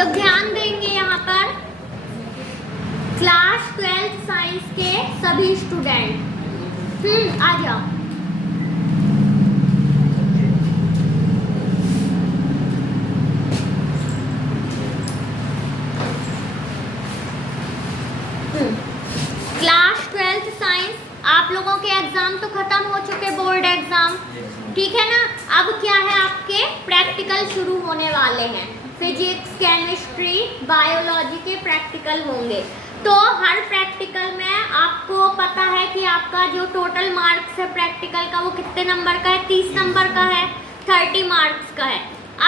लोग ध्यान देंगे यहाँ पर क्लास 12th साइंस के सभी स्टूडेंट आ जाओ। क्लास 12th साइंस आप लोगों के एग्जाम तो खत्म हो चुके, बोर्ड एग्जाम, ठीक है ना। अब क्या है, आपके प्रैक्टिकल शुरू होने वाले हैं। फिजिक्स, केमिस्ट्री, बायोलॉजी के प्रैक्टिकल होंगे। तो हर प्रैक्टिकल में आपको पता है कि आपका जो टोटल मार्क्स है प्रैक्टिकल का वो कितने नंबर का है, 30 नंबर का है, 30 मार्क्स का है।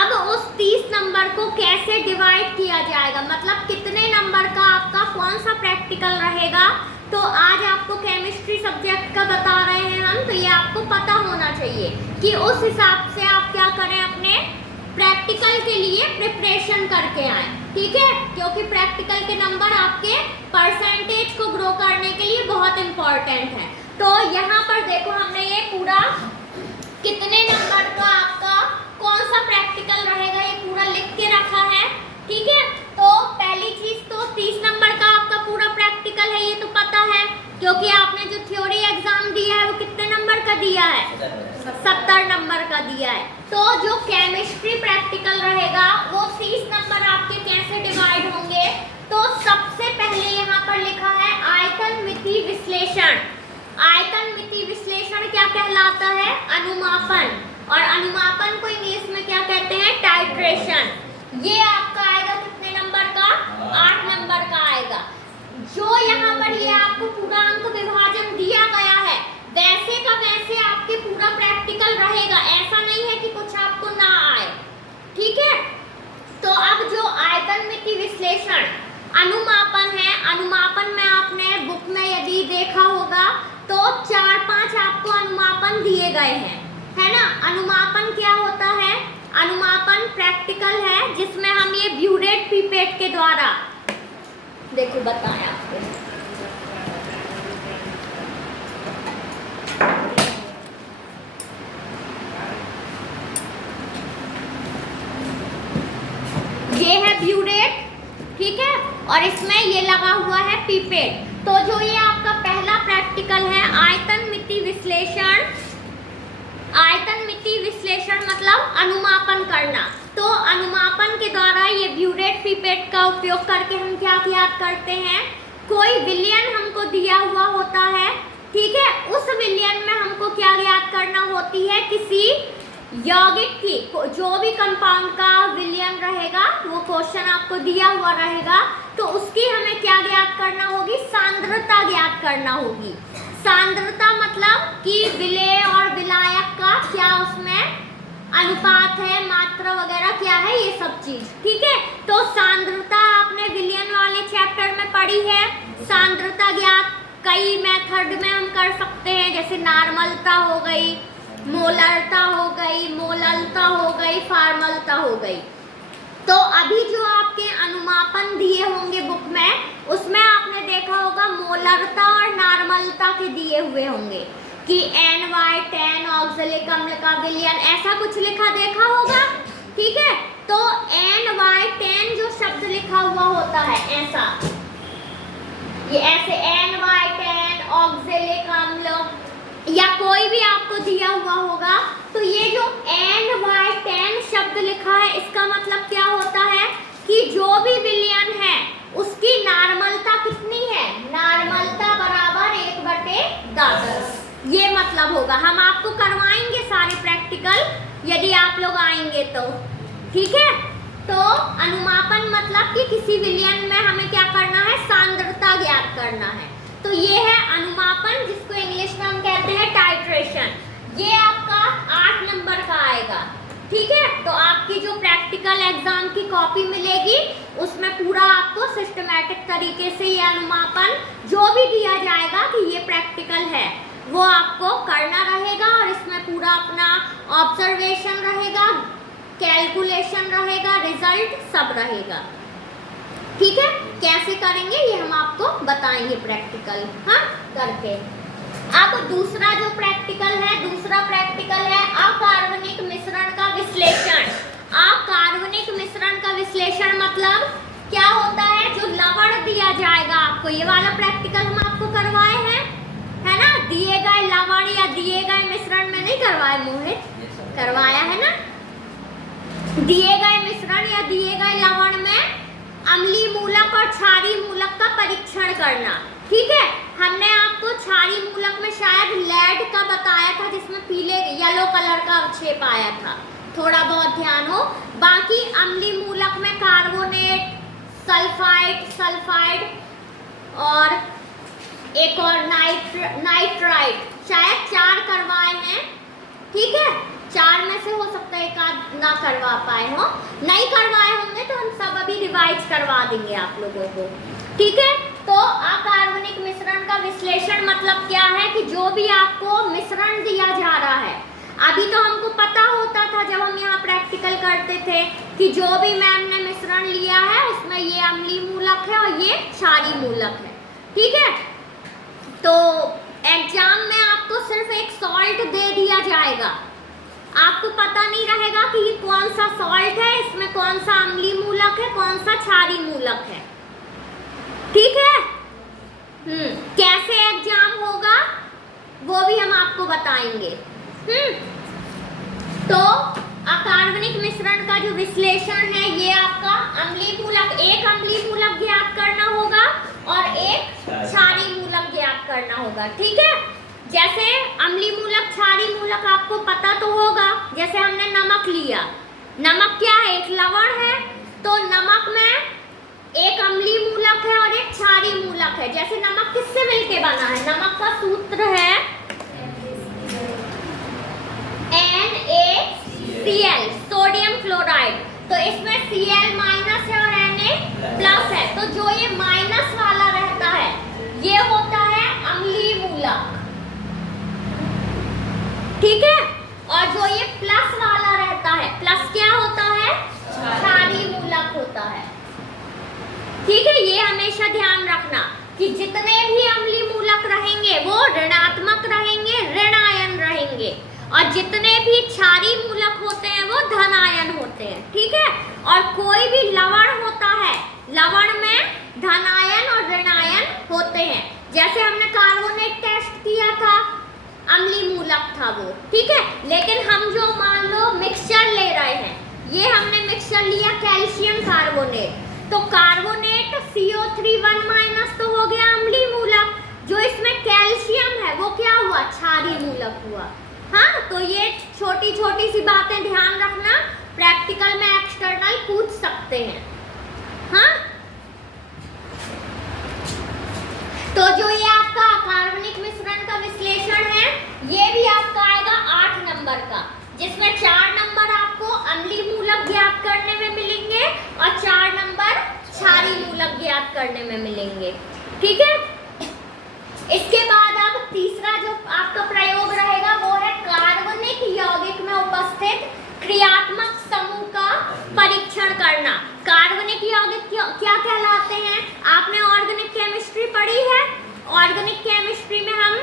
अब उस 30 नंबर को कैसे डिवाइड किया जाएगा, मतलब कितने नंबर का आपका कौन सा प्रैक्टिकल रहेगा, तो आज आपको केमिस्ट्री सब्जेक्ट का बता रहे हैं हम। तो ये आपको पता होना चाहिए कि उस हिसाब से आप क्या करें, अपने प्रैक्टिकल के लिए प्रिपरेशन करके आए, ठीक है। क्योंकि प्रैक्टिकल के नंबर आपके परसेंटेज को ग्रो करने के लिए बहुत इंपॉर्टेंट है। तो यहाँ पर देखो, हमने ये पूरा कितने नंबर का आपका कौन सा प्रैक्टिकल रहेगा ये पूरा लिख के रखा है, ठीक है। तो पहली चीज तो 30 नंबर का आपका पूरा प्रैक्टिकल है, ये तो पता है, क्योंकि आपने जो थ्योरी एग्जाम दिया है वो कितने नंबर का दिया है, 70 नंबर का दिया है। तो जो केमिस्ट्री प्रैक्टिकल रहेगा वो 30 नंबर आपके कैसे डिवाइड होंगे, तो सबसे पहले यहाँ पर लिखा है आयतन मिति विश्लेषण। आयतन मिति विश्लेषण क्या कहलाता है, अनुमापन, और अनुमापन को इंग्लिश में क्या कहते हैं, टाइट्रेशन। ये आपका आएगा कितने नंबर का, 8 नंबर का आएगा। जो यहाँ पर ये आपको पूरा अंक विभाजन दिया गया है वैसे का वैसे आपके पूरा प्रैक्टिकल रहेगा, ऐसा नहीं है कि कुछ आपको ना आए, ठीक है। तो अब जो आयतन मिति विश्लेषण अनुमापन है, अनुमापन में आपने बुक में यदि देखा होगा तो 4-5 आपको अनुमापन दिए गए हैं, है ना। अनुमापन क्या होता है, अनुमापन प्रैक्टिकल है जिसमें हम ये ब्यूरेट पिपेट के द्वारा देखो बताएं आपको। ये है ब्यूरेट, ठीक है, और इसमें ये लगा हुआ है पिपेट। तो जो ये आपका पहला प्रैक्टिकल है आयतन मिति विश्लेषण, आयतन मिति विश्लेषण मतलब अनुमापन करना। तो अनुमापन के द्वारा ये ब्यूरेट पिपेट का उपयोग करके हम क्या याद करते हैं, कोई विलयन हमको दिया हुआ होता है, ठीक है, उस विलयन में हमको क्या याद करना होती है, किसी यौगिक की जो भी कंपाउंड का विलयन रहेगा वो क्वेश्चन आपको दिया हुआ रहेगा, तो उसकी हमें क्या ज्ञात करना होगी, सांद्रता ज्ञात करना होगी। सांद्रता मतलब कि विलेय और विलायक का क्या उसमें अनुपात है, मात्रा वगैरह क्या है, ये सब चीज, ठीक है। तो सांद्रता आपने विलयन वाले चैप्टर में पढ़ी है। सांद्रता ज्ञात कई मेथड में हम कर सकते हैं, जैसे नॉर्मलता हो गई, मोलरता हो गई, मोललता हो गई, फार्मलता हो गई। तो अभी जो आपके अनुमापन दिए होंगे बुक में उसमें आपने देखा होगा मोलरता और नॉर्मलता के दिए हुए होंगे कि NY10 ऑक्सैलिक अम्ल का विलयन ऐसा कुछ लिखा देखा होगा, ठीक है। तो NY10 जो शब्द लिखा हुआ होता है ऐसा, ये ऐसे NY10 ऑक्सैलिक अम्ल या कोई भी आपको दिया हुआ होगा, तो ये जो NY10 शब्द लिखा है इसका मतलब क्या होता है कि जो भी विलयन है उसकी नॉर्मलता कितनी है, नॉर्मलता बराबर 1/10, ये मतलब होगा। हम आपको करवाएंगे सारे प्रैक्टिकल यदि आप लोग आएंगे तो, ठीक है। तो अनुमापन मतलब कि किसी विलयन में हमें क्या करना है, सांद्रता ज्ञात करना है। तो ये है अनुमापन, जिसको इंग्लिश में हम कहते हैं टाइट्रेशन। ये आपका 8 नंबर का आएगा, ठीक है। तो आपकी जो प्रैक्टिकल एग्जाम की कॉपी मिलेगी उसमें पूरा आपको सिस्टमैटिक तरीके से ये अनुमापन जो भी दिया जाएगा कि ये प्रैक्टिकल है वो आपको करना रहेगा, और इसमें पूरा अपना ऑब्जर्वेशन रहेगा, कैलकुलेशन रहेगा, रिजल्ट सब रहेगा, ठीक है। कैसे करेंगे ये हम आपको बताएंगे प्रैक्टिकल, हाँ, करके। अब दूसरा जो प्रैक्टिकल है, दूसरा प्रैक्टिकल है अकार्बनिक मिश्रण का विश्लेषण। अकार्बनिक मिश्रण का विश्लेषण मतलब क्या होता है? जो लवण दिया जाएगा आपको, ये वाला प्रैक्टिकल हम आपको करवाए हैं, है ना? दिए गए लवण या दिए गए मिश्रण में नहीं करवाए मोहित? करवाया है ना? दिए गए मिश्रण या दिए गए लवण में अम्लीय मूलक और क्षारीय मूलक का परीक्षण करना। ठीक है, हमने आपको क्षारीय मूलक में शायद लेड का बताया था, जिसमें पीले येलो कलर का अवक्षेप आया था, थोड़ा बहुत ध्यान हो। बाकी अम्लीय मूलक में कार्बोनेट, सल्फाइड और एक और नाइट्राइट, शायद 4 करवाए हैं। ठीक है, 4 में से हो सकता है एक आध ना करवा पाए हो, नहीं करवाए होंगे तो हम सब अभी रिवाइज करवा देंगे आप लोगों को। ठीक है, तो अकार्बनिक मिश्रण का विश्लेषण मतलब क्या है कि जो भी आपको मिश्रण दिया जा रहा है, अभी तो हमको पता होता था जब हम यहाँ प्रैक्टिकल करते थे कि जो भी मैम ने मिश्रण लिया है उसमें ये अम्लीय मूलक है और ये क्षारीय मूलक है। ठीक है, तो एग्जाम में आपको सिर्फ एक सॉल्ट दे दिया जाएगा, आपको पता नहीं रहेगा कि ये कौन सा सॉल्ट है, इसमें कौन सा अम्लीय मूलक है, कौन सा क्षारीय मूलक है। ठीक है, कैसे एग्जाम होगा वो भी हम आपको बताएंगे। तो अकार्बनिक मिश्रण का जो विश्लेषण है, ये आपका अम्लीय मूलक, एक अम्लीय मूलक ज्ञात करना होगा और एक क्षारीय मूलक ज्ञात करना होगा। ठीक है, जैसे अम्लीय मूलक, क्षारीय मूलक आपको पता तो होगा। जैसे हमने नमक लिया, नमक क्या है? एक लवण है, तो नमक में एक अम्लीय मूलक है और एक क्षारीय मूलक है। जैसे नमक किससे मिलके बना है? नमक का सूत्र है NaCl, सोडियम क्लोराइड। तो इसमें Cl माइनस है और Na प्लस है, तो जो ये माइनस वाला रहता है ये होता है अम्लीय मूलक। ठीक है, और जो ये प्लस वाला रहता है, प्लस क्या होता है? क्षारीय मूलक होता है। ठीक है, ये हमेशा ध्यान रखना कि जितने भी अम्लीय मूलक रहेंगे वो ऋणात्मक रहेंगे, ऋण आयन रहेंगे, और जितने भी क्षारीय मूलक होते हैं वो धन आयन होते हैं। ठीक है, और कोई भी लवण होता है, लवण में धन आयन और ऋण आयन होते हैं। जैसे हमने कार्बोनेट टेस्ट किया था, अम्लीय मूलक था वो। ठीक है, लेकिन हम जो मान लो मिक्सचर ले रहे हैं, ये हमने मिक्सचर लिया कैल्शियम कार्बोनेट, तो कार्बोनेट CO3 तो हो गया अम्लीय मूलक, जो इसमें कैल्शियम है वो क्या हुआ? क्षारीय मूलक हुआ। हाँ, तो ये छोटी छोटी सी बातें ध्यान रखना, प्रैक्टिकल में एक्सटर्नल पूछ सकते हैं। हाँ, तो जो ये आपका अकार्बनिक मिश्रण का विश्लेषण है, ये भी आपका आएगा 8 नंबर का, जिसमें 4 नंबर आपको अम्लीय मूलक ज्ञात करने में मिलेंगे और 4 नंबर क्षारीय मूलक ज्ञात करने में मिलेंगे। ठीक है, इसके बाद अब तीसरा जो आपका प्रयोग रहेगा वो है कार्बनिक यौगिक में उपस्थित क्रियात्मक समूह का परीक्षण करना। कार्बनिक यौगिक क्या कहलाते हैं? आपने ऑर्गेनिक केमिस्ट्री पढ़ी है। ऑर्गेनिक केमिस्ट्री में हम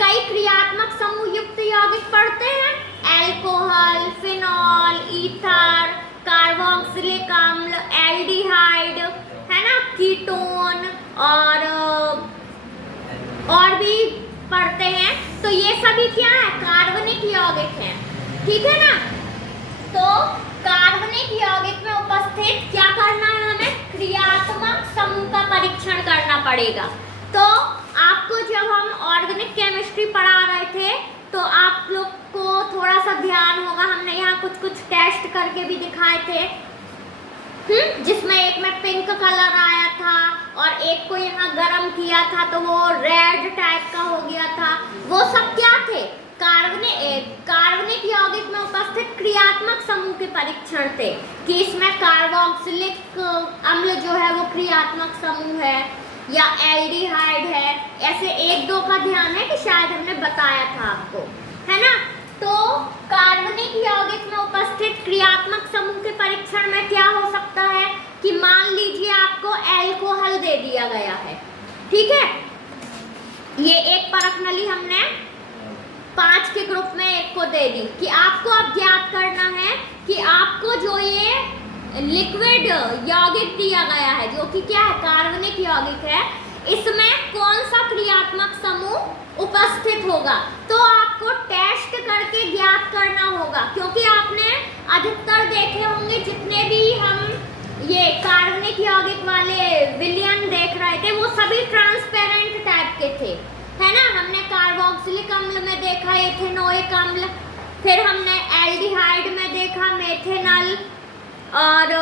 कई क्रियात्मक समूह युक्त यौगिक पढ़ते हैं, एल्कोहल, फिनॉल, ईथर, कार्बोक्सिलिक अम्ल, एल्डिहाइड, है ना, कीटोन और भी पढ़ते हैं। तो ये सभी क्या है? कार्बनिक यौगिक हैं। ठीक है ना, तो कार्बनिक यौगिक में उपस्थित क्या करना है? हमें क्रियात्मक समूह का परीक्षण करना पड़ेगा। तो आपको जब हम ऑर्गेनिक केमिस्ट्री पढ़ा रहे थे तो आप लोग को थोड़ा सा ध्यान होगा, हमने यहाँ कुछ कुछ टेस्ट करके भी दिखाए थे, जिसमें एक में पिंक कलर आया था और एक को यहाँ गर्म किया था तो वो रेड टाइप का हो गया था। वो सब क्या थे? कार्बनिक यौगिक में उपस्थित क्रियात्मक समूह के परीक्षण थे कि इसमें कार्बोक्सिलिक अम्ल जो है वो क्रियात्मक समूह है या एल्डिहाइड है। ऐसे 1-2 का ध्यान है कि शायद हमने बताया था आपको, है ना। तो कार्बनिक यौगिक में उपस्थित क्रियात्मक समूह के परीक्षण में क्या हो सकता है कि मान लीजिए आपको एल्कोहल दे दिया गया है, ठीक है। ये एक परख नली हमने 5 के ग्रुप में एक को दे दी कि आपको अब ज्ञात करना है कि आपको जो ये लिक्विड यौगिक दिया गया है, जो कि क्या है, कार्बनिक यौगिक है, इसमें कौन सा क्रियात्मक समूह उपस्थित होगा। तो आपको टेस्ट करके ज्ञात करना होगा, क्योंकि आपने अधिकतर देखे होंगे जितने भी हम ये कार्बनिक यौगिक वाले विलयन देख रहे थे वो सभी ट्रांसपेरेंट टाइप के थे, है ना। हमने कार्बोक्सिलिक अम्ल में देखा एथेनोइक अम्ल, फिर हमने एल्डिहाइड में देखा मेथेनॉल, और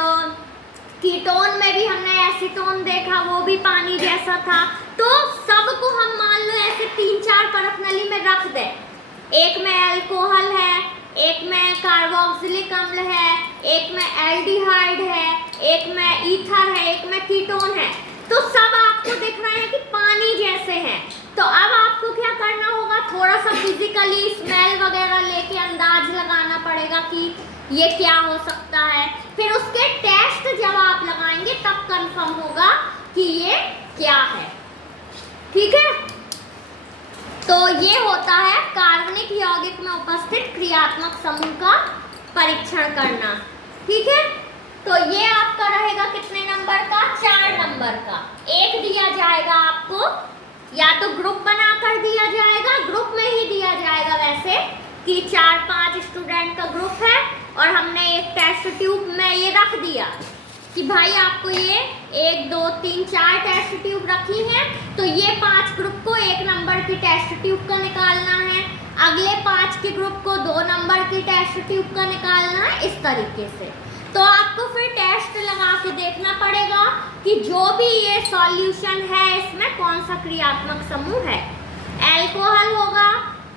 कीटोन में भी हमने एसीटोन देखा, वो भी पानी जैसा था। तो सबको हम मान लो ऐसे 3-4 परखनली में रख दें, एक में अल्कोहल है, एक में कार्बोक्सिलिक अम्ल है, एक में एल्डिहाइड है, एक में ईथर है, एक में कीटोन है, तो सब आपको दिख रहे हैं कि पानी जैसे हैं। तो अब आपको क्या करना होगा, थोड़ा सा फिजिकली स्मेल वगैरह लेके अंदाज लगाना पड़ेगा कि ये क्या हो सकता है। फिर उसके टेस्ट जब आप लगाएंगे तब कंफर्म होगा कि ये क्या है, ठीक है। तो ये होता है कार्बनिक यौगिक में उपस्थित क्रियात्मक समूह का परीक्षण करना, ठीक है। तो ये आपका रहेगा कितने नंबर का, 4 नंबर का। एक दिया जाएगा आपको, या तो ग्रुप बनाकर दिया जाएगा, ग्रुप में ही दिया जाएगा वैसे कि 4-5 स्टूडेंट का ग्रुप है और हमने एक टेस्ट ट्यूब में ये रख दिया कि भाई आपको ये 1 2 3 4 टेस्ट ट्यूब रखी हैं, तो ये 5 ग्रुप को 1 नंबर की टेस्ट ट्यूब का निकालना है, अगले 5 के ग्रुप को 2 नंबर की टेस्ट ट्यूब का निकालना है, इस तरीके से। तो आपको फिर टेस्ट लगा के देखना पड़ेगा कि जो भी ये सॉल्यूशन है इसमें कौन सा क्रियात्मक समूह है। अल्कोहल होगा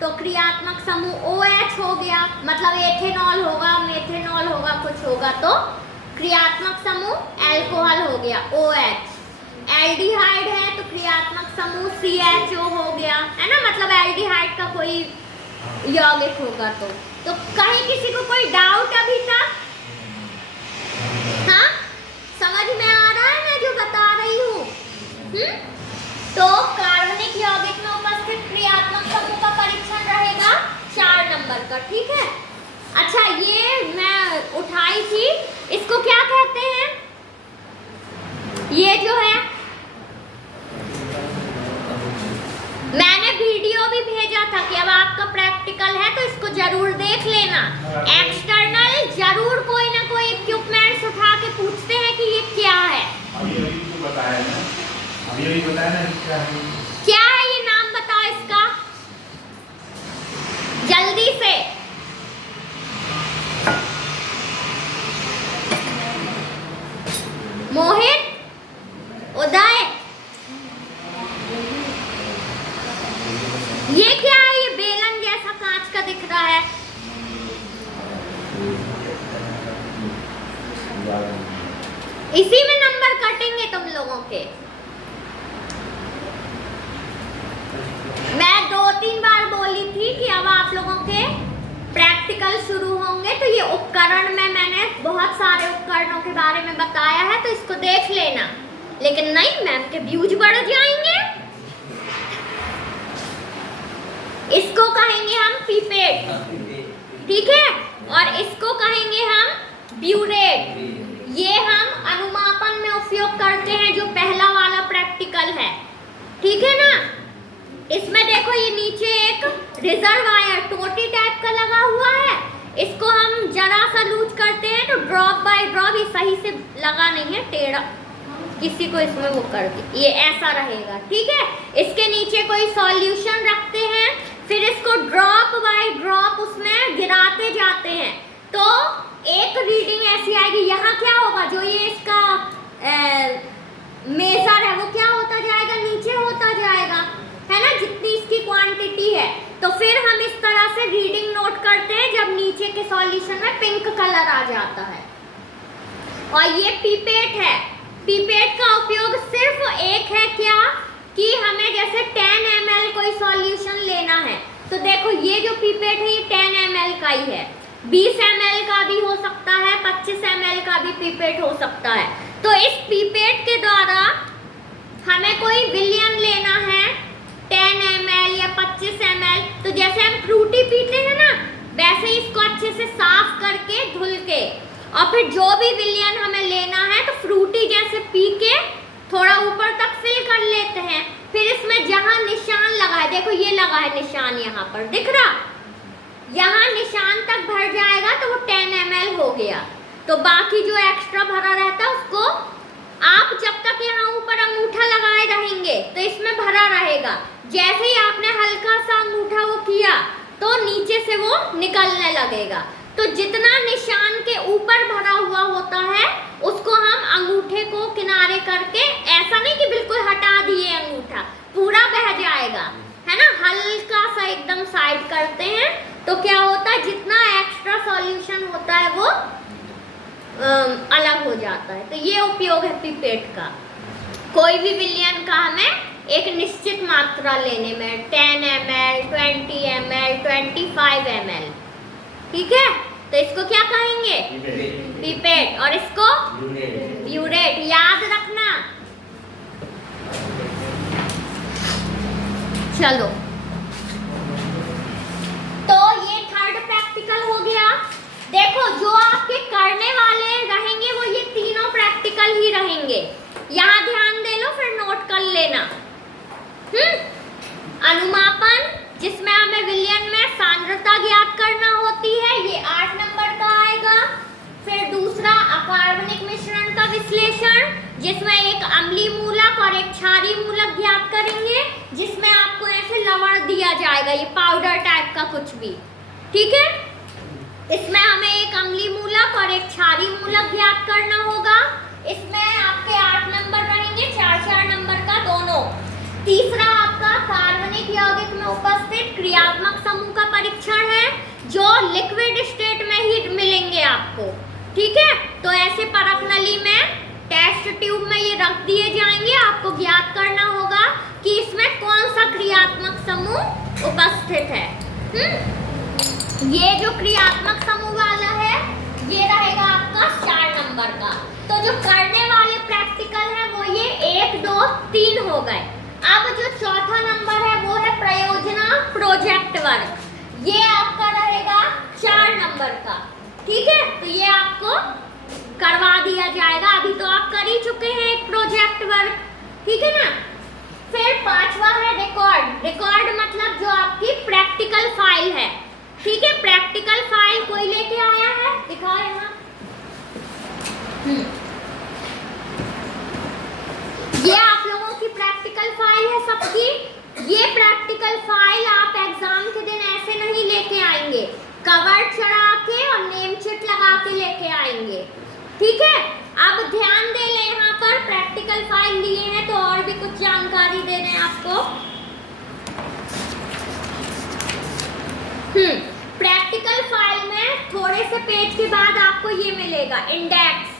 तो क्रियात्मक समूह OH हो गया, मतलब एथेनॉल होगा, मेथेनॉल होगा, कुछ होगा तो क्रियात्मक समूह अल्कोहल हो गया OH। एल्डिहाइड है तो क्रियात्मक समूह CHO हो गया, है ना, मतलब एल्डिहाइड का कोई यौगिक होगा। तो कहीं किसी को कोई डाउट अभी तक? हाँ, समझ में आ रहा है मैं जो बता रही हूँ? तो कार्बनिक यौगिक में उपस्थित क्रियात्मक समूह का परीक्षण रहेगा 4 नंबर का, ठीक है। अच्छा, ये मैं उठाई थी, इसको क्या कहते हैं, ये जो है मैंने वीडियो भी भेजा था कि अब आपका प्रैक्टिकल है तो इसको जरूर देख लेना। एक्सटर्नल जरूर कोई ना कोई इक्विपमेंट्स उठा के पूछते हैं कि ये क्या है। अभी तो बताया ना, अभी बताया ना क्या है ये, नाम बताओ इसका जल्दी से। मोहित, उदय, ये क्या है, ये बेलन जैसा कांच का दिख रहा है, इसी में नंबर कटेंगे तुम लोगों के। मैं 2-3 बार बोली थी कि अब आप लोगों के प्रैक्टिकल शुरू होंगे, तो ये उपकरण में मैंने बहुत सारे उपकरणों के बारे में बताया है, तो इसको देख लेना। लेकिन नहीं, मैम के व्यूज बढ़ जाएंगे। इसको कहेंगे हम पिपेट, ठीक है, और इसको कहेंगे हम ब्यूरेट। ये हम अनुमापन में उपयोग करते हैं, जो पहला वाला प्रैक्टिकल है, ठीक है ना। इसमें देखो ये नीचे एक रिजर्वायर टोटी टाइप का लगा हुआ है, इसको हम जरा सा लूज करते हैं तो ड्रॉप बाय ड्रॉप, ये सही से लगा नहीं है, टेढ़ा किसी को इसमें वो कर दी, ये ऐसा रहेगा, ठीक है। इसके नीचे कोई सॉल्यूशन रखते हैं, फिर इसको ड्रॉप बाय ड्रॉप उसमें गिराते जाते हैं, तो एक रीडिंग ऐसी आएगी। यहाँ क्या होगा, जो ये इसका मेजर है वो क्या होता जाएगा, नीचे होता जाएगा, है ना, जितनी इसकी क्वांटिटी है। तो फिर हम इस तरह से रीडिंग नोट करते हैं जब नीचे के सॉल्यूशन में पिंक कलर आ जाता है। और ये पिपेट है, पिपेट का उपयोग सिर्फ एक है, क्या कि हमें जैसे 10 ml कोई सॉल्यूशन लेना है, तो देखो ये जो पिपेट है ये 10 ml का ही है, 20 ml का भी हो सकता है, 25 ml का भी पिपेट हो सकता है। तो इस पिपेट के द्वारा हमें कोई विलयन लेना है 10 ml या 25 ml, तो जैसे हम फ्रूटी पीते हैं ना, वैसे ही इसको अच्छे से साफ करके धुल के, और फिर जो भी विलियन हमें लेना है तो फ्रूटी जैसे पी के थोड़ा ऊपर तक फिल कर लेते हैं। फिर इसमें जहां निशान लगा है, देखो ये लगा है निशान, यहाँ पर दिख रहा, यहाँ निशान तक भर जाएगा तो वो 10 ml हो गया। तो बाकी जो एक्स्ट्रा भरा रहता है उसको आप जब तक यहाँ ऊपर अंगूठा लगाए रहेंगे तो इसमें भरा रहेगा। जैसे ही आपने हल्का सा अंगूठा वो किया तो नीचे से वो निकलने लगेगा। तो जितना निशान के ऊपर भरा हुआ होता है उसको हम अंगूठे को किनारे करके, ऐसा नहीं कि बिल्कुल हटा दिए अंगूठा, पूरा बह जाएगा, है ना, हल्का सा एकदम साइड करते हैं तो क्या होता है, जितना एक्स्ट्रा सॉल्यूशन होता है वो अलग हो जाता है। तो ये उपयोग है पिपेट का। कोई भी विलियन का हमें एक निश्चित मात्रा लेने में, 10 ml, 20 ml, 25 ml, ठीक है। तो इसको क्या कहेंगे, पिपेट, और इसको ब्यूरेट, याद रखना। चलो, तो ये थर्ड प्रैक्टिकल हो गया। देखो जो आपके करने वाले रहेंगे वो ये तीनों प्रैक्टिकल ही रहेंगे, यहाँ ध्यान दे लो, फिर नोट कर लेना। अनुमापन, जिसमें हमें विलियन में सांद्रता ज्ञात करना होती है, ये 8 नंबर का आएगा। फिर दूसरा अकार्बनिक मिश्रण का विश्लेषण, जिसमें एक अम्लीय मूलक और एक क्षारीय मूलक ज्ञात करेंगे, जिसमें आपको ऐसे लवण दिया जाएगा, ये पाउडर टाइप का कुछ भी, ठीक है। इसमें हमें एक अम्लीय मूलक और एक क्षारीय मूलक ज्ञात करना होगा। इसमें आपके 8 नंबर रहेंगे, 4-4 नंबर का दोनों। तीसरा आपका कार्बनिक यौगिक में उपस्थित क्रियात्मक समूह का परीक्षण है, जो लिक्विड स्टेट में ही मिलेंगे आपको, ठीक है। तो ऐसे परख नली में, टेस्ट ट्यूब में ये रख दिए जाएंगे, आपको ज्ञात करना होगा कि इसमें कौन सा क्रियात्मक समूह उपस्थित है। ये जो क्रियात्मक समूह वाला है ये रहेगा आपका 4 नंबर का। तो जो करने वाले प्रैक्टिकल है वो ये 1, 2, 3 हो गए। अब जो चौथा नंबर है वो है प्रयोजना प्रोजेक्ट वर्क, ये आपका रहेगा 4 नंबर का, ठीक है। तो ये आपको करवा दिया जाएगा, अभी तो आप कर ही चुके हैं एक प्रोजेक्ट वर्क, ठीक है ना। फिर 5वां है रिकॉर्ड। रिकॉर्ड मतलब जो आपकी प्रैक्टिकल फाइल है, ठीक है। प्रैक्टिकल फाइल कोई लेके आया है, दिखाओ यहाँ। ये आप लोगों की प्रैक्टिकल फाइल है सबकी। ये प्रैक्टिकल फाइल आप एग्जाम के दिन ऐसे नहीं लेके आएंगे, कवर चढ़ा के और नेम चिट लगा के लेके आएंगे, ठीक है। अब ध्यान दे ले, यहाँ पर प्रैक्टिकल फाइल लिए हैं तो और भी कुछ जानकारी दे रहे हैं आपको। प्रैक्टिकल फाइल में थोड़े से पेज के बाद आपको ये मिलेगा इंडेक्स,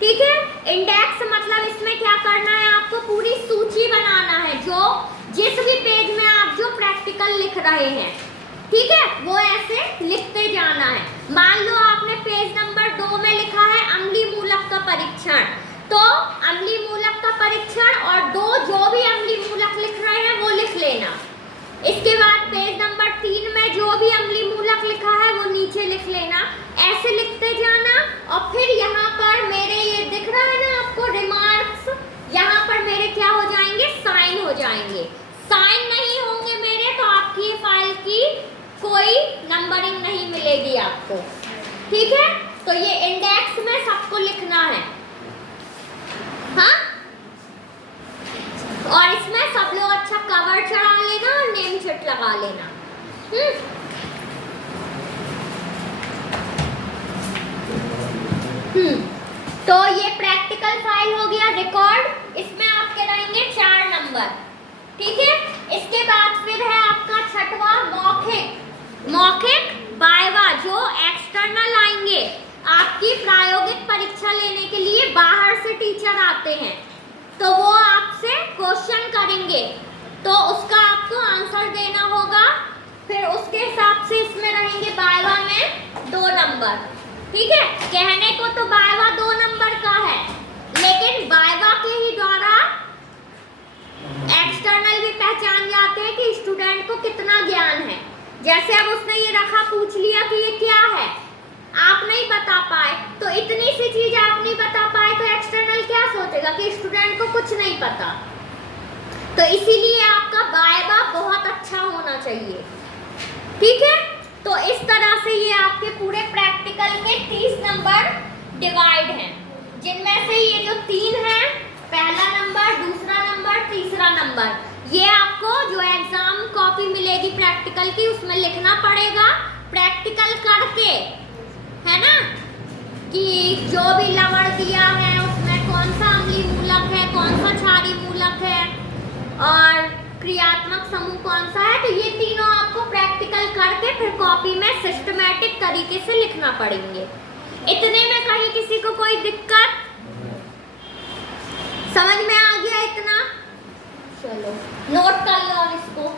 ठीक है। इंडेक्स मतलब इसमें क्या करना है, आपको पूरी सूची बनाना है, जो जिस भी पेज में आप जो प्रैक्टिकल लिख रहे हैं, ठीक है, वो ऐसे लिखते जाना है। मान लो आपने पेज नंबर 2 में लिखा है अम्लीय मूलक का परीक्षण, तो अम्लीय मूलक का परीक्षण और 2 जो भी अम्लीय मूलक लिख रहे हैं वो लिख लेना। इसके बाद पेज नंबर 3 में जो भी अम्लीय मूलक लिखा है वो नीचे लिख लेना, ऐसे लिखते जाना। और फिर यहाँ पर मेरे ये दिख रहा है ना आपको रिमार्क्स, यहाँ पर मेरे क्या हो जाएंगे, साइन हो जाएंगे। साइन नहीं होंगे मेरे तो आपकी फाइल की कोई नंबरिंग नहीं मिलेगी आपको, ठीक है। तो ये इंडेक्स में सबको लिखना है, हाँ। और इसमें सब लोग अच्छा कवर चढ़ा लेना और नेम चिट लगा लेना। तो ये प्रैक्टिकल फाइल हो गया रिकॉर्ड, इसमें आपके रहेंगे 4 नंबर, ठीक है। इसके बाद फिर है आपका 6वां मौखिक। मौखिक वाइवा, जो एक्सटर्नल आएंगे आपकी प्रायोगिक परीक्षा लेने के लिए, बाहर से टीचर आते हैं तो वो आपसे क्वेश्चन करेंगे, तो उसका आपको आंसर देना होगा। फिर उसके हिसाब से इसमें रहेंगे वाइवा में 2 नंबर, ठीक है। कहने को तो वाइवा 2 नंबर का है, लेकिन वाइवा के ही द्वारा एक्सटर्नल भी पहचान जाते हैं कि स्टूडेंट को कितना ज्ञान है, जैसे अब उसने ये रखा, पूछ लिया कि ये क्या है, आप नहीं बता पाए, तो इतनी सी चीज आप नहीं बता पाए तो एक्सटर्नल क्या सोचेगा कि स्टूडेंट को कुछ नहीं पता। तो इसीलिए आपका वाइवा बहुत अच्छा होना चाहिए, ठीक है। तो इस तरह से ये आपके पूरे प्रैक्टिकल के 30 नंबर डिवाइड हैं, जिनमें से ये जो 3 हैं, पहला नंबर, दूसरा नंबर, तीसरा नंबर, ये आपको जो एग्जाम कॉपी मिलेगी प्रैक्टिकल की उसमें लिखना पड़ेगा, प्रैक्टिकल करके, है ना, कि जो भी लवण दिया है उसमें कौन सा अम्लीय मूलक है, कौन सा क्षारीय मूलक है और क्रियात्मक समूह कौन सा है। तो ये तीनों आपको प्रैक्टिकल करके फिर कॉपी में सिस्टमैटिक तरीके से लिखना पड़ेंगे। इतने में कहीं किसी को कोई दिक्कत, समझ में आ गया इतना? चलो नोट कर लो अब इसको।